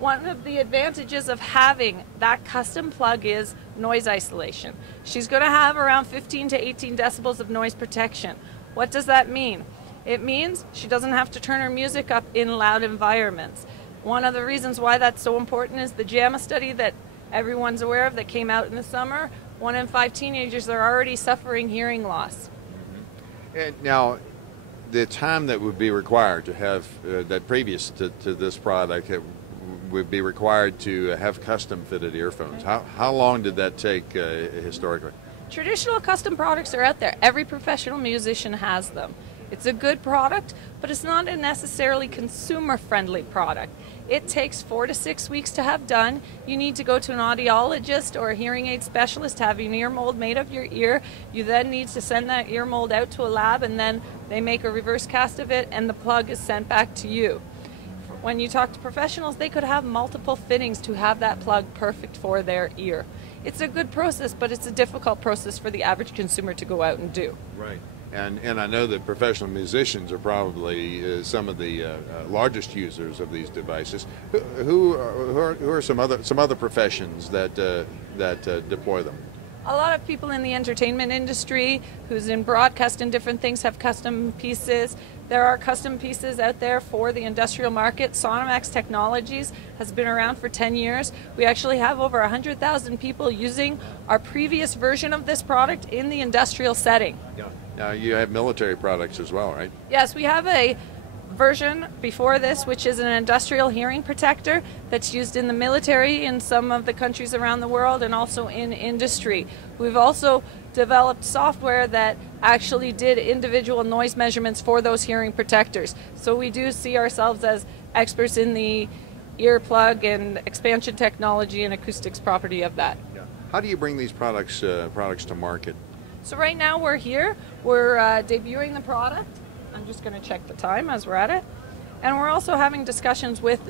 One of the advantages of having that custom plug is noise isolation. She's going to have around 15 to 18 decibels of noise protection. What does that mean? It means she doesn't have to turn her music up in loud environments. One of the reasons why that's so important is the JAMA study that everyone's aware of that came out in the summer. 1 in 5 teenagers are already suffering hearing loss. And now, the time that would be required to have, that previous to this product, would be required to have custom fitted earphones. How long did that take historically? Traditional custom products are out there. Every professional musician has them. It's a good product, but it's not a necessarily consumer-friendly product. It takes 4 to 6 weeks to have done. You need to go to an audiologist or a hearing aid specialist to have an ear mold made of your ear. You then need to send that ear mold out to a lab, and then they make a reverse cast of it, and the plug is sent back to you. When you talk to professionals, they could have multiple fittings to have that plug perfect for their ear. It's a good process, but it's a difficult process for the average consumer to go out and do. Right. And I know that professional musicians are probably some of the largest users of these devices. Who are some other professions that deploy them? A lot of people in the entertainment industry who's in broadcast and different things have custom pieces. There are custom pieces out there for the industrial market. Sonomax Technologies has been around for 10 years. We actually have over 100,000 people using our previous version of this product in the industrial setting. Yeah. Now you have military products as well, right? Yes, we have a version before this, which is an industrial hearing protector that's used in the military in some of the countries around the world and also in industry. We've also developed software that actually did individual noise measurements for those hearing protectors. So we do see ourselves as experts in the earplug and expansion technology and acoustics property of that. Yeah. How do you bring these products to market? So right now we're here, we're debuting the product. I'm just going to check the time as we're at it. And we're also having discussions with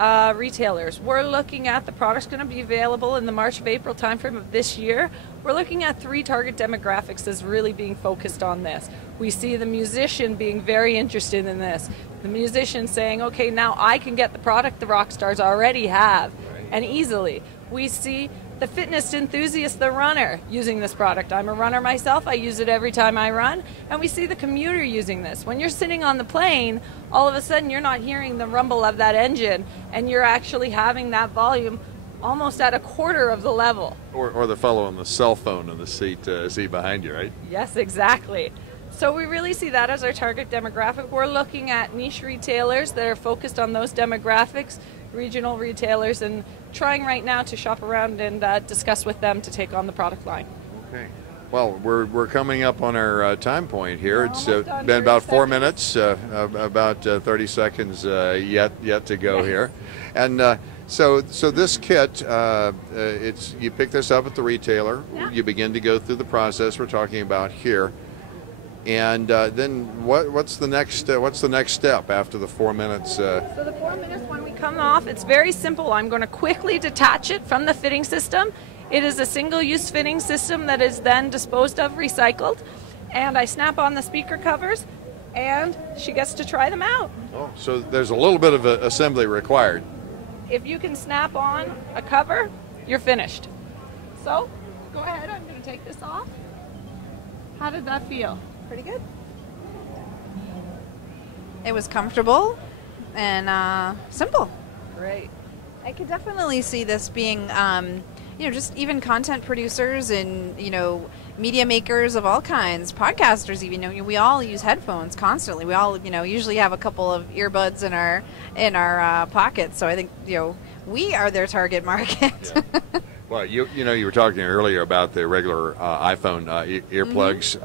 retailers. We're looking at the product's going to be available in the March of April timeframe of this year. We're looking at 3 target demographics as really being focused on this. We see the musician being very interested in this. The musician saying, okay, now I can get the product the rock stars already have, and easily. We see the fitness enthusiast, the runner, using this product. I'm a runner myself. I use it every time I run. And we see the commuter using this. When you're sitting on the plane, all of a sudden you're not hearing the rumble of that engine, and you're actually having that volume almost at a quarter of the level. Or the fellow on the cell phone in the seat behind you, right? Yes, exactly. So we really see that as our target demographic. We're looking at niche retailers that are focused on those demographics, regional retailers, and trying right now to shop around and discuss with them to take on the product line. Okay. Well, we're coming up on our time point here. It's been about 4 minutes, about 30 seconds yet to go here, and so this kit, you pick this up at the retailer. Yeah. You begin to go through the process we're talking about here. And then what's the next step after the 4 minutes? So the 4 minutes when we come off, it's very simple. I'm going to quickly detach it from the fitting system. It is a single-use fitting system that is then disposed of, recycled. And I snap on the speaker covers, and she gets to try them out. Oh, so there's a little bit of assembly required. if you can snap on a cover, you're finished. So, go ahead, I'm going to take this off. How did that feel? Pretty good. It was comfortable and simple. Great. I could definitely see this being, just even content producers and, media makers of all kinds, podcasters even. We all use headphones constantly. We all, usually have a couple of earbuds in our pockets. So I think, we are their target market. Yeah. Well, you were talking earlier about the regular iPhone earplugs.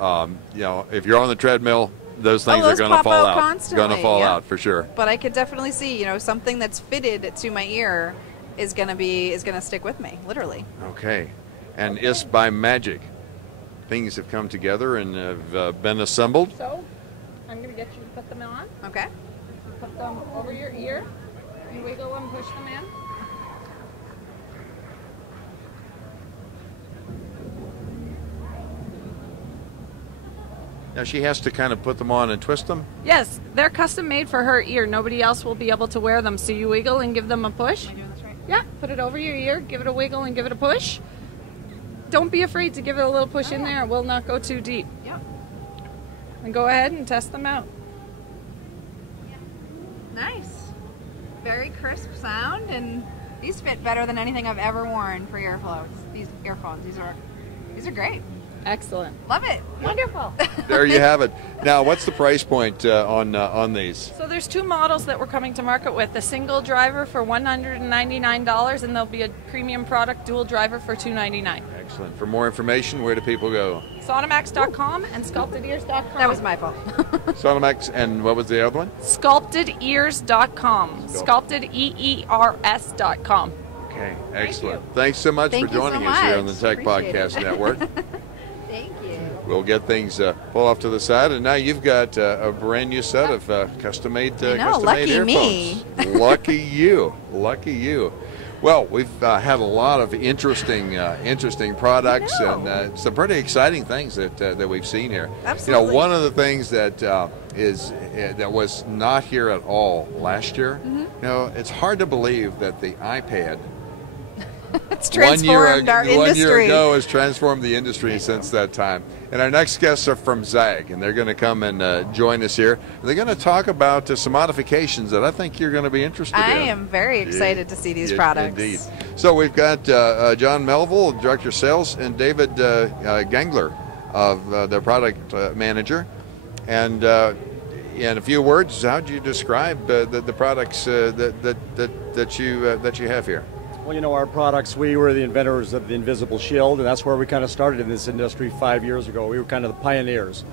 If you're on the treadmill, those things are going to fall out. Constantly. Going to fall out for sure. But I could definitely see, something that's fitted to my ear is going to stick with me, literally. Okay, and it's by magic. Things have come together and have been assembled. So, I'm going to get you to put them on. Okay. Put them over your ear. You wiggle and push them in. Now she has to kind of put them on and twist them? Yes, they're custom made for her ear. Nobody else will be able to wear them. So you wiggle and give them a push. Am I doing this right? Yeah, put it over your ear, give it a wiggle and give it a push. Don't be afraid to give it a little push in there. It will not go too deep. Yep. And go ahead and test them out. Nice. Very crisp sound, and these fit better than anything I've ever worn for earphones. These earphones, these are great. Excellent. Love it. Wonderful. There you have it. Now, what's the price point on these? So there's two models that we're coming to market with. The single driver for $199, and there'll be a premium product dual driver for $299. Excellent. For more information, where do people go? Sonomax.com and SculptedEars.com. That was my fault. Sonomax, and what was the other one? SculptedEars.com. SculptedEERS.com. Okay, excellent. Thanks so much for joining us here on the Tech Podcast Network. Thank you. We'll get things pulled off to the side, and now you've got a brand new set of custom-made lucky earphones. Me. Lucky you. Lucky you. Well, we've had a lot of interesting products and some pretty exciting things that we've seen here. Absolutely. One of the things that that was not here at all last year. Mm-hmm. It's hard to believe that the iPad. It's transformed our industry. 1 year ago has transformed the industry since that time. And our next guests are from Zagg, and they're going to come and join us here. And they're going to talk about some modifications that I think you're going to be interested in. I am very excited to see these products. Indeed. So we've got John Melville, Director of Sales, and David Gangler, of their product manager. And in a few words, how do you describe the products that you have here? Well, our products, we were the inventors of the invisible shield, and that's where we kind of started in this industry 5 years ago. We were kind of the pioneers.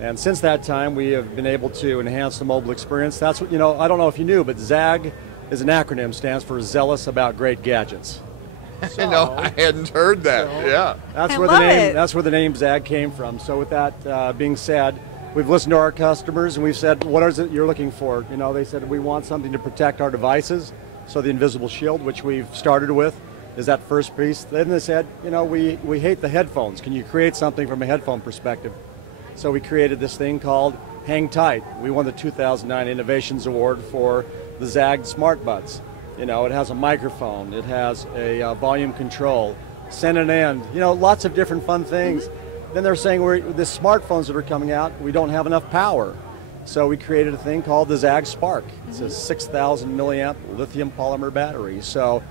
And since that time, we have been able to enhance the mobile experience. That's what, I don't know if you knew, but Zag is an acronym, stands for Zealous About Great Gadgets. So, no, I hadn't heard that. Yeah. That's where the name Zag came from. So with that being said, we've listened to our customers and we've said, what is it you're looking for? They said, we want something to protect our devices. So the invisible shield, which we've started with, is that first piece. Then they said, we hate the headphones. Can you create something from a headphone perspective? So we created this thing called Hang Tight. We won the 2009 Innovations Award for the Zagg Smart Buds. It has a microphone. It has a volume control, send and end. Lots of different fun things. Mm-hmm. Then they're saying the smartphones that are coming out, we don't have enough power. So we created a thing called the Zagg Spark. It's a 6,000 milliamp lithium polymer battery. So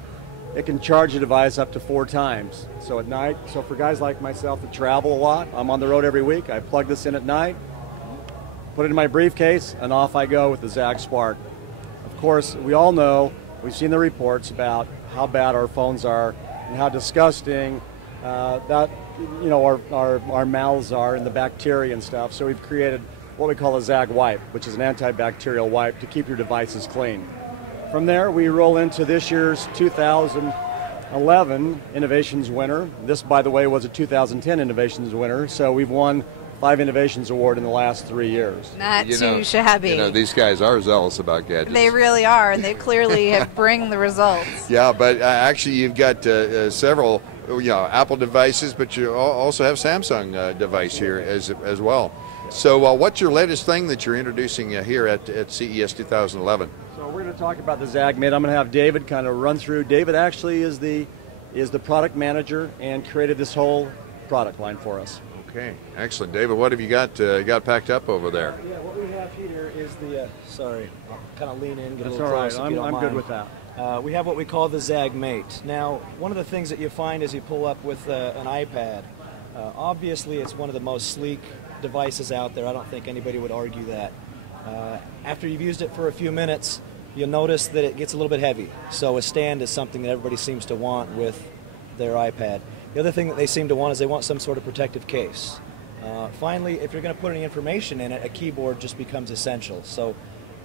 it can charge a device up to 4 times. So at night, so for guys like myself that travel a lot, I'm on the road every week, I plug this in at night, put it in my briefcase, and off I go with the Zagg Spark. Of course, we all know, we've seen the reports about how bad our phones are and how disgusting our mouths are and the bacteria and stuff. So we've created what we call a Zagg Wipe, which is an antibacterial wipe to keep your devices clean. From there, we roll into this year's 2011 Innovations winner. This, by the way, was a 2010 Innovations winner, so we've won 5 Innovations Award in the last 3 years. Not too shabby. These guys are zealous about gadgets. They really are, and they clearly have bring the results. Yeah, but actually you've got several Apple devices, but you also have Samsung device here as well. So what's your latest thing that you're introducing here at CES 2011? So So we're going to talk about the Zagg Mate. I'm going to have David kind of run through. David actually is the product manager and created this whole product line for us. Okay, excellent. David, what have you got packed up over there? Yeah, what we have here is the, sorry, I'll kind of lean in, get That's a little all close right. if you don't I'm mind. good with that. We have what we call the Zagg Mate. Now, one of the things that you find as you pull up with an iPad, obviously it's one of the most sleek devices out there. I don't think anybody would argue that. After you've used it for a few minutes, you'll notice that it gets a little bit heavy. So a stand is something that everybody seems to want with their iPad. The other thing that they seem to want is they want some sort of protective case. Finally, if you're going to put any information in it, a keyboard just becomes essential. So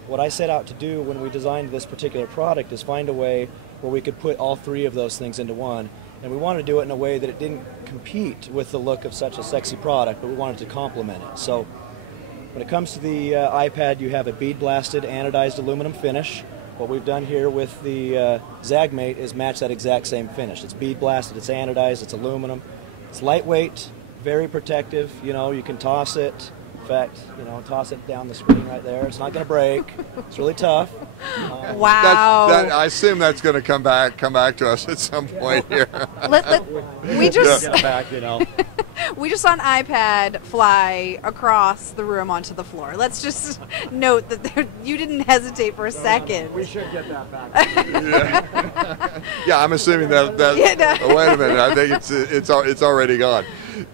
what I set out to do when we designed this particular product is find a way where we could put all three of those things into one. And we wanted to do it in a way that it didn't compete with the look of such a sexy product, but we wanted to complement it. So when it comes to the iPad, you have a bead-blasted anodized aluminum finish. What we've done here with the Zagg Mate is match that exact same finish. It's bead-blasted, it's anodized, it's aluminum. It's lightweight, very protective. You know, you can toss it. In fact, you know, toss it down the screen right there. It's not going to break. It's really tough. Wow. I assume that's going to come back to us at some point here. We just Get back, you know. we just saw an iPad fly across the room onto the floor. Let's just note that you didn't hesitate for a second. We should get that back. Yeah, I'm assuming that. Yeah, no. Oh, wait a minute. I think it's already gone.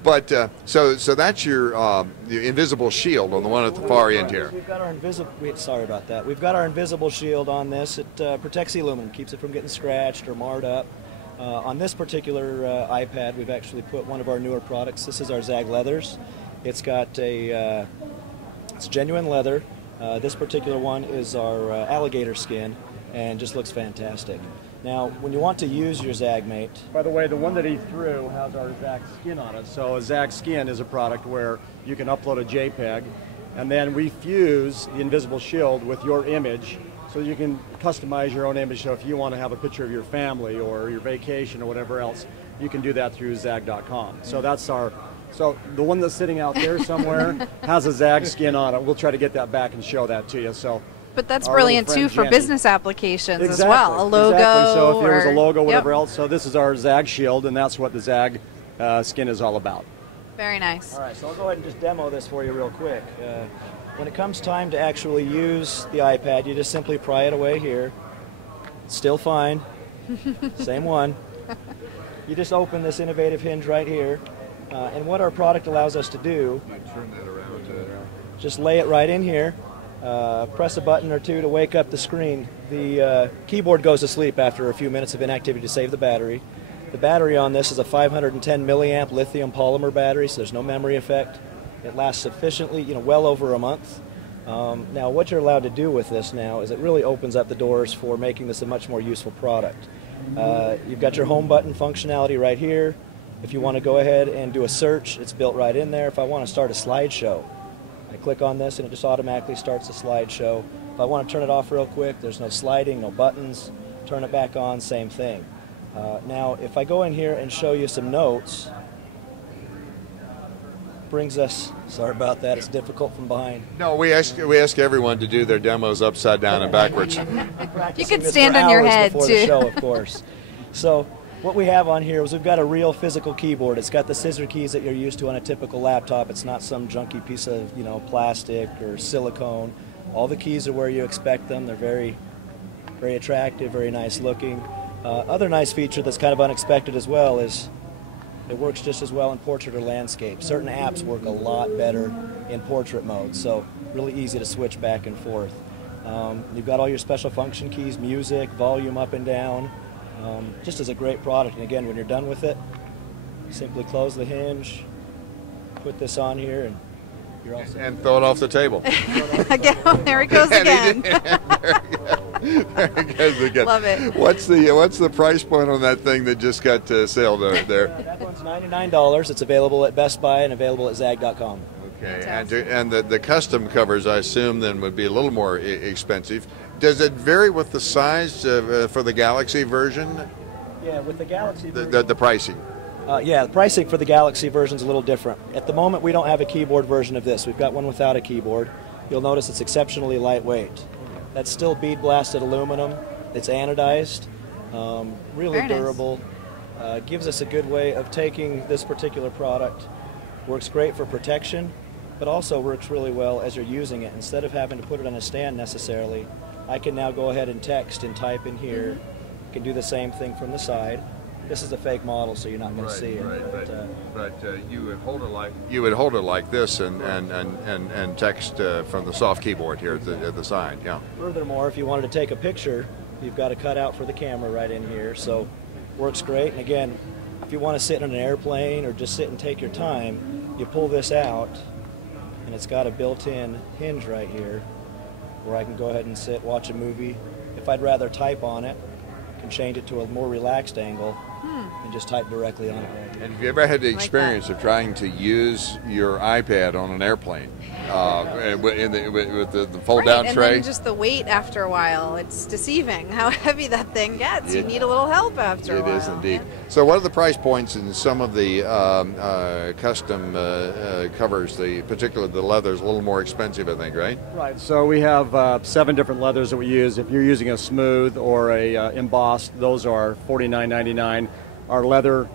But so that's your invisible shield on the one at the far end here. We've got our sorry about that. We've got our invisible shield on this. It protects the aluminum, keeps it from getting scratched or marred up. On this particular iPad, we've actually put one of our newer products. This is our Zag Leathers. It's got it's genuine leather. This particular one is our alligator skin, and just looks fantastic. Now, when you want to use your Zagg Mate... By the way, the one that he threw has our Zagg skin on it. So a Zagg skin is a product where you can upload a JPEG, and then we fuse the invisible shield with your image, so you can customize your own image. So if you want to have a picture of your family or your vacation or whatever else, you can do that through Zagg.com. So that's our... So the one that's sitting out there somewhere has a Zagg skin on it. We'll try to get that back and show that to you. So. But that's brilliant too for Jenny. business applications Exactly, as well. A logo. Exactly. So if there was a or- logo, whatever Yep. else. So this is our Zagg shield, and that's what the Zagg skin is all about. Very nice. All right, so I'll go ahead and just demo this for you real quick. When it comes time to actually use the iPad, you just simply pry it away here. It's still fine. Same one. You just open this innovative hinge right here. And what our product allows us to do, Turn that around. just lay it right in here. Press a button or two to wake up the screen. The keyboard goes to sleep after a few minutes of inactivity to save the battery. The battery on this is a 510 milliamp lithium polymer battery, so there's no memory effect. It lasts sufficiently, well over a month. Now, what you're allowed to do with this now is it really opens up the doors for making this a much more useful product. You've got your home button functionality right here. If you want to go ahead and do a search, it's built right in there. If I want to start a slideshow, I click on this and it just automatically starts a slideshow. If I want to turn it off real quick, there's no sliding, no buttons. Turn it back on, same thing. Now, if I go in here and show you some notes, brings us, sorry about that, it's difficult from behind. No, we ask everyone to do their demos upside down and backwards. You could stand on your head before too. the show, of course. So what we have on here is we've got a real physical keyboard. It's got the scissor keys that you're used to on a typical laptop. It's not some junky piece of plastic or silicone. All the keys are where you expect them. They're very, very attractive, very nice looking. Other nice feature that's kind of unexpected as well is it works just as well in portrait or landscape. Certain apps work a lot better in portrait mode, so really easy to switch back and forth. You've got all your special function keys, music, volume up and down. Just as a great product. And again, when you're done with it, simply close the hinge, put this on here, and you're all set. And throw it off the table. Again, there it goes again. There it goes again. Love it. What's the price point on that thing that just got sailed there? That one's $99. It's available at Best Buy and available at Zagg.com. Okay, and the custom covers, I assume, then would be a little more expensive. Does it vary with the size for the Galaxy version? Yeah, with the Galaxy version. The pricing. The pricing for the Galaxy version is a little different. At the moment, we don't have a keyboard version of this. We've got one without a keyboard. You'll notice it's exceptionally lightweight. That's still bead blasted aluminum. It's anodized, really Very nice. durable. Gives us a good way of taking this particular product. Works great for protection, but also works really well as you're using it. Instead of having to put it on a stand necessarily, I can now go ahead and text and type in here. Can do the same thing from the side. This is a fake model, so you're not going to see it. But you would hold it like this and text from the soft keyboard here at the side. Yeah. Furthermore, if you wanted to take a picture, you've got a cutout for the camera right in here, so works great. And again, if you want to sit in an airplane or just sit and take your time, you pull this out, and it's got a built-in hinge right here where I can go ahead and sit, watch a movie. If I'd rather type on it, I can change it to a more relaxed angle and just type directly on it. And have you ever had the experience of trying to use your iPad on an airplane with the fold-down tray? And then just the weight after a while, it's deceiving how heavy that thing gets. You need a little help after a while. It is indeed. So what are the price points in some of the custom covers, particularly the leather's a little more expensive, I think, right? Right, so we have 7 different leathers that we use. If you're using a smooth or a embossed, those are $49.99. Our leather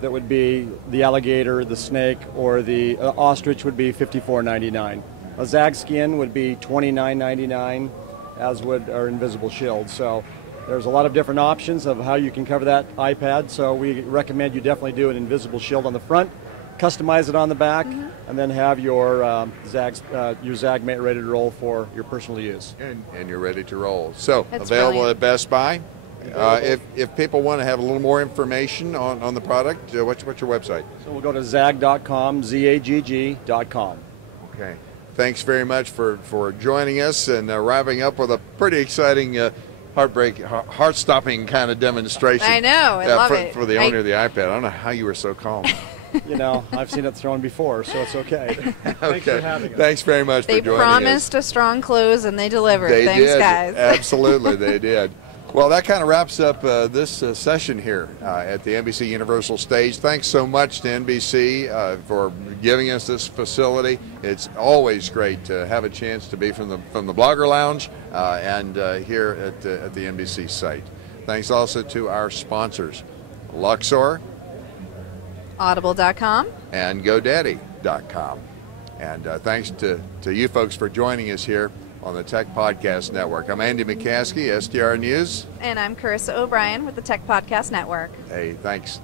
that would be the alligator, the snake, or the ostrich would be $54.99. A Zagg skin would be $29.99, as would our invisible shield. So there's a lot of different options of how you can cover that iPad. So we recommend you definitely do an invisible shield on the front, customize it on the back, and then have your Zagg Mate ready to roll for your personal use. And you're ready to roll. So That's available brilliant. at Best Buy. If people want to have a little more information on the product, what's your website? So we'll go to zagg.com, zagg.com. Okay. Thanks very much for joining us and wrapping up with a pretty exciting, heart-stopping kind of demonstration. I know. I love it. For the owner of the iPad. I don't know how you were so calm. You know, I've seen it thrown before, so it's okay. Thanks for having us. Thanks very much for joining us. They promised a strong close, and they delivered. They Thanks, did. guys. Absolutely, they did. Well, that kind of wraps up this session here at the NBC Universal stage. Thanks so much to NBC for giving us this facility. It's always great to have a chance to be from the Blogger Lounge and here at the NBC site. Thanks also to our sponsors, Luxor, Audible.com, and GoDaddy.com. And thanks to you folks for joining us here on the Tech Podcast Network. I'm Andy McCaskey, STR News. and I'm Carissa O'Brien with the Tech Podcast Network. Hey, thanks.